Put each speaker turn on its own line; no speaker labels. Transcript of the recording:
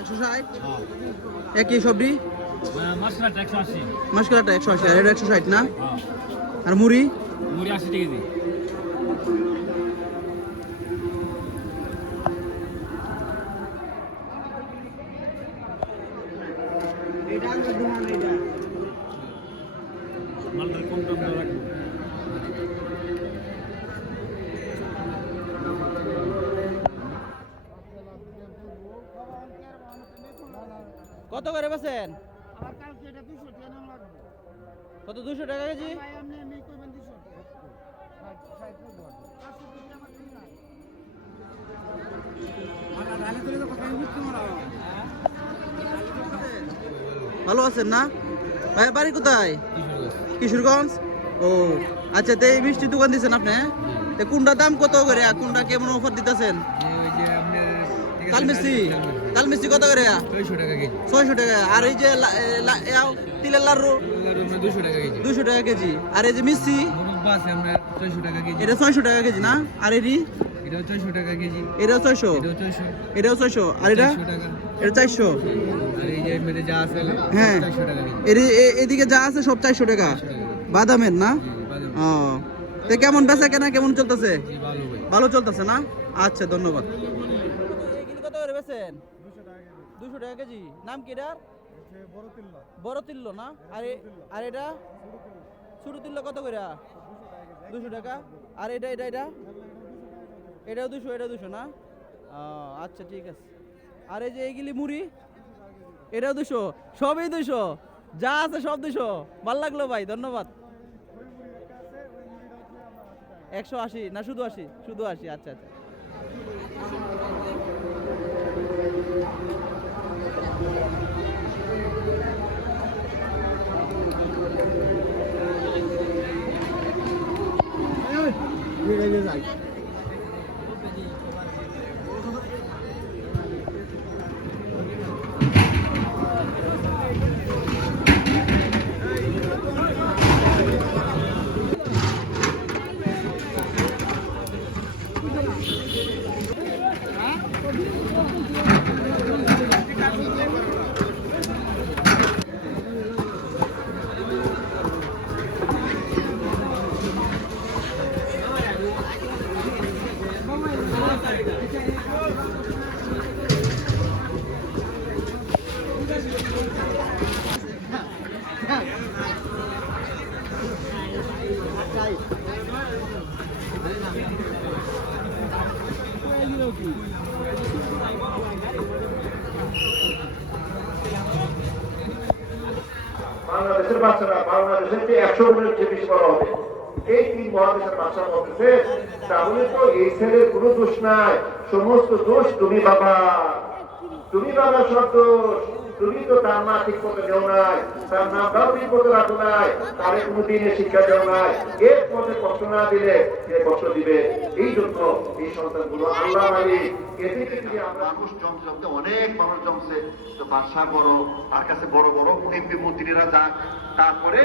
একশো ষাট? একই সবজি? মাসকালাটা একশো আশি। আর এটা একশো ষাট না?
হ্যাঁ।
আর মুড়ি?
মুড়ি আশি কেজি। মালটার কম দাম।
কত করে বেছেন
আমার কালকে এটা দুশো টাকা লাগবে।
কত দুশো টাকা কেজি। ভালো আছেন না? ভাই বাড়ি কোথায়? কিশোরগঞ্জ? ও আচ্ছা তো এই মিষ্টি দোকান দিচ্ছেন আপনি তো কোনটা দাম কত করে আর কোনটা কেমন অফার দিতেছেন? কাল মিষ্টি কাল মিষ্টি কত করে?
ছয়শো টাকা কেজি।
আর এই যে তিলের লাড়ু?
দুশো টাকা কেজি।
দুশো টাকা কেজি। আর এই যে মিষ্টি? এটা ছয়শো টাকা কেজি না? আর এটি?
এটাও ছয়শো
এটাও ছয়শো? আর এটা?
চারশো
এটা হ্যাঁ। এদিকে যা আছে সব চারশো টাকা। বাদামের না? ও। তো কেমন বেচা কেনা কেমন চলতেছে?
ভালো
চলতেছে না? আচ্ছা ধন্যবাদ। বেচেন দুশো টাকা কেজি। নাম কি এটার? বড় তিল্ল। না? আর এ- আর এটা? ছোট তিল্ল। কত করে দুশো টাকা আর এটা এটা এটা? এটাও দুশো এটা দুশো না? আচ্ছা ঠিক আছে। আর এই যে এইগুলি মুড়ি? এটাও দুশো সবই দুশো যা আছে সব দুশো ভালো লাগল ভাই ধন্যবাদ। একশো আশি না শুধু আশি? শুধু আশি আচ্ছা আচ্ছা। রেগে যায় Thank you.
বাংলাদেশের বাচ্চারা বাংলাদেশের যে একশো গুণের চেয়ে বেশি বড় হবে। এই তিন মহাদেশের বাচ্চার মধ্যে তাহলে তো এই ছেলের কোনো দোষ নাই। সমস্ত দোষ তুমি বাবা। তুমি বাবা সব দোষ। তুমি তো তার মা ঠিক মতো দেও নাই, তার নামটাও ঠিক মতো রাখো নাই, তারে কোনো দিনে শিক্ষা দেও নাই। এর পথে কষ্ট না দিলে সে কষ্ট দিবে। এই জন্য এই সন্তানগুলো আল্লাহ
অনেক মানুষ জমছে বাদশাহ বড়, তার কাছে বড় বড় মন্ত্রীরা যাক। তারপরে